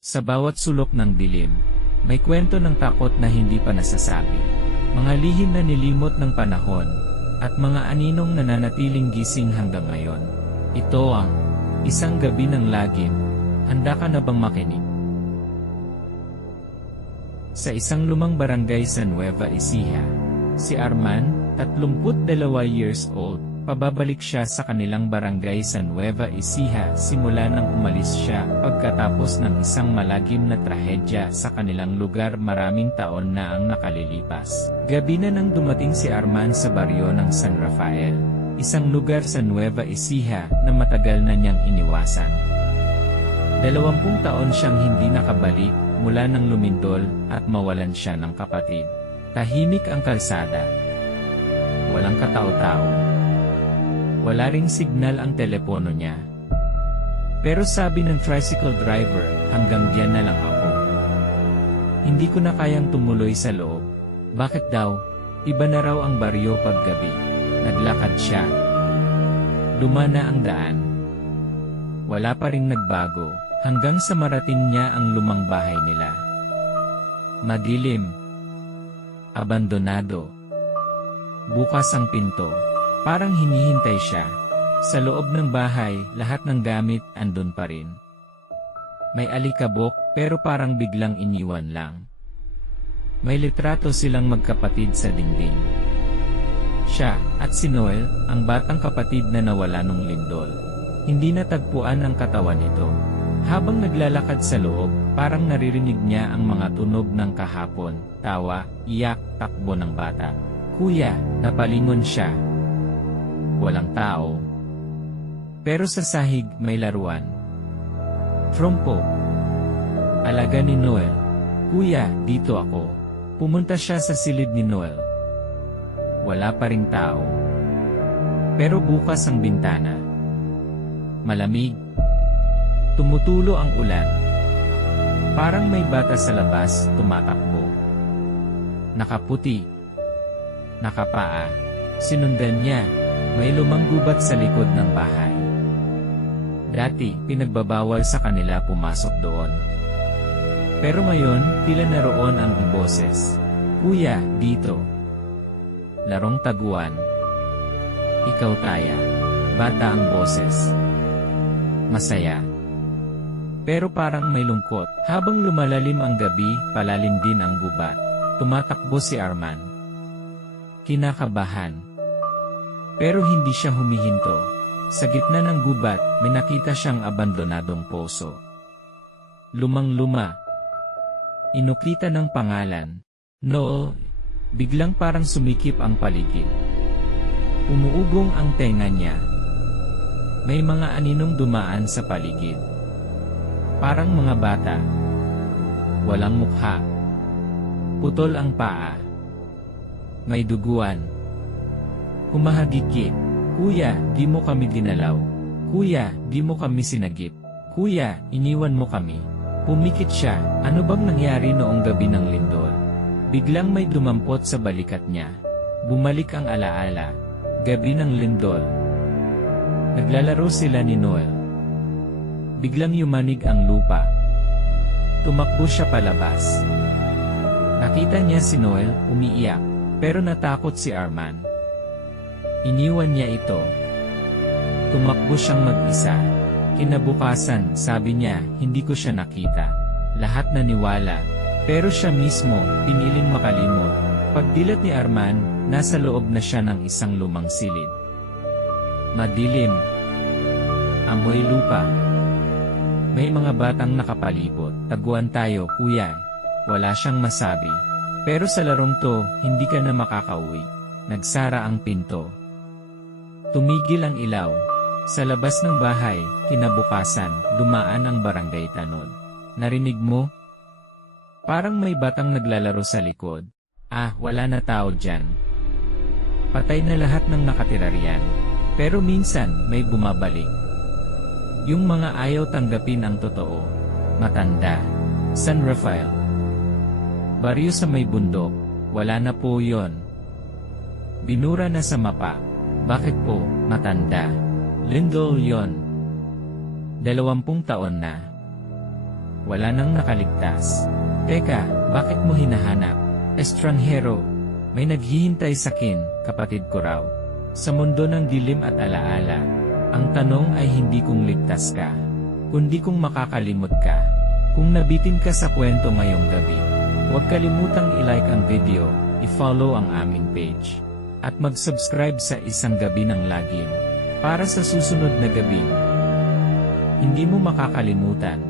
Sa bawat sulok ng dilim, may kwento ng takot na hindi pa nasasabi. Mga lihim na nilimot ng panahon, at mga aninong nananatiling gising hanggang ngayon. Ito ang Isang Gabi ng Lagim. Handa ka na bang makinig? Sa isang lumang barangay sa Nueva Ecija, si Arman, 32 years old, pababalik siya sa kanilang barangay sa Nueva Ecija simula nang umalis siya pagkatapos ng isang malagim na trahedya sa kanilang lugar maraming taon na ang nakalilipas. Gabi na nang dumating si Arman sa baryo ng San Rafael, isang lugar sa Nueva Ecija na matagal na niyang iniwasan. 20 taon siyang hindi nakabalik mula nang lumindol at mawalan siya ng kapatid. Tahimik ang kalsada. Walang katao-tao. Wala ring signal ang telepono niya. Pero sabi ng tricycle driver, hanggang diyan na lang ako. Hindi ko na kayang tumuloy sa loob. Bakit daw? Iba na raw ang baryo paggabi. Naglakad siya. Lumana ang daan. Wala pa ring nagbago, hanggang sa marating niya ang lumang bahay nila. Madilim. Abandonado. Bukas ang pinto. Parang hinihintay siya. Sa loob ng bahay, lahat ng gamit andun pa rin. May alikabok, pero parang biglang iniwan lang. May litrato silang magkapatid sa dingding. Siya, at si Noel, ang batang kapatid na nawala nung lindol. Hindi natagpuan ang katawan nito. Habang naglalakad sa loob, parang naririnig niya ang mga tunog ng kahapon, tawa, iyak, takbo ng bata. Kuya, napalingon siya. Walang tao. Pero sa sahig may laruan. Trompo. Alaga ni Noel. Kuya, dito ako. Pumunta siya sa silid ni Noel. Wala pa ring tao. Pero bukas ang bintana. Malamig. Tumutulo ang ulan. Parang may bata sa labas, tumatakbo. Nakaputi. Nakapaa. Sinundan niya. May lumang gubat sa likod ng bahay. Dati, pinagbabawal sa kanila pumasok doon. Pero ngayon, tila naroon ang boses. Kuya, dito. Larong taguan. Ikaw Taya. Bata ang boses. Masaya. Pero parang may lungkot. Habang lumalalim ang gabi, palalim din ang gubat. Tumatakbo si Arman. Kinakabahan. Pero hindi siya humihinto. Sa gitna ng gubat, may nakita siyang abandonadong poso. Lumang-luma. Inukita ng pangalan. Noel. Biglang parang sumikip ang paligid. Umuugong ang tenga niya. May mga aninong dumaan sa paligid. Parang mga bata. Walang mukha. Putol ang paa. May duguan. Humahagikik. Kuya, di mo kami dinalaw. Kuya, di mo kami sinagip. Kuya, iniwan mo kami. Pumikit siya. Ano bang nangyari noong gabi ng lindol? Biglang may dumampot sa balikat niya. Bumalik ang alaala. Gabi ng lindol. Naglalaro sila ni Noel. Biglang yumanig ang lupa. Tumakbo siya palabas. Nakita niya si Noel, umiiyak. Pero natakot si Arman. Iniwan niya ito. Tumakbo siyang mag-isa. Kinabukasan, sabi niya, hindi ko siya nakita. Lahat naniwala. Pero siya mismo, piniling makalimot. Pagdilat ni Arman, nasa loob na siya ng isang lumang silid. Madilim. Amoy lupa. May mga batang nakapalibot. Taguan tayo, kuya. Wala siyang masabi. Pero sa larong to, hindi ka na makakauwi. Nagsara ang pinto. Tumigil ang ilaw. Sa labas ng bahay, kinabukasan, dumaan ang barangay tanod. Narinig mo? Parang may batang naglalaro sa likod. Ah, wala na tao dyan. Patay na lahat ng nakatira riyan. Pero minsan, may bumabalik. Yung mga ayaw tanggapin ang totoo. Matanda. San Rafael. Baryo sa may bundok. Wala na po yon. Binura na sa mapa. Bakit po, matanda? Lindol yon. 20 taon na. Wala nang nakaligtas. Teka, bakit mo hinahanap? Estranghero. May naghihintay sakin, kapatid ko raw. Sa mundo ng dilim at alaala, ang tanong ay hindi kung ligtas ka, kundi kung makakalimot ka. Kung nabitin ka sa kwento ngayong gabi, huwag kalimutang i-like ang video, i-follow ang aming page, at mag-subscribe sa Isang Gabi ng Lagim. Para sa susunod na gabi, hindi mo makakalimutan.